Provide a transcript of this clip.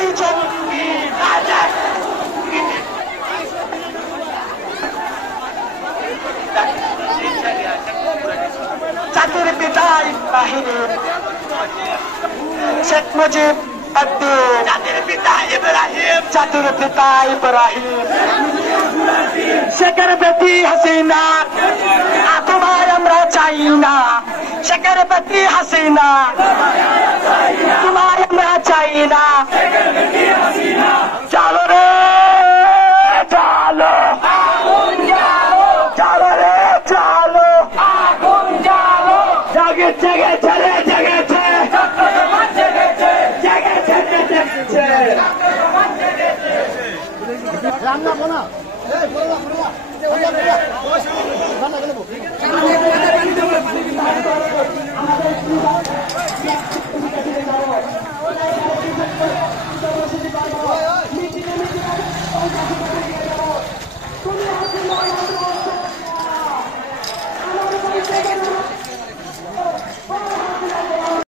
নাই জঙ্গি জাতির পিতা ইব্রাহিম শেখ মুজিব উদ্দিন জাতির পিতা ইব্রাহিম শেখের বেটি হাসিনা তোমায় আমরা চাই না শেখের বেটি হাসিনা তোমায় আমরা চাই না চলো রে চলো চলো রে চলো জেগেছে গেছে রে জেগেছে রান্না বোনা রান্না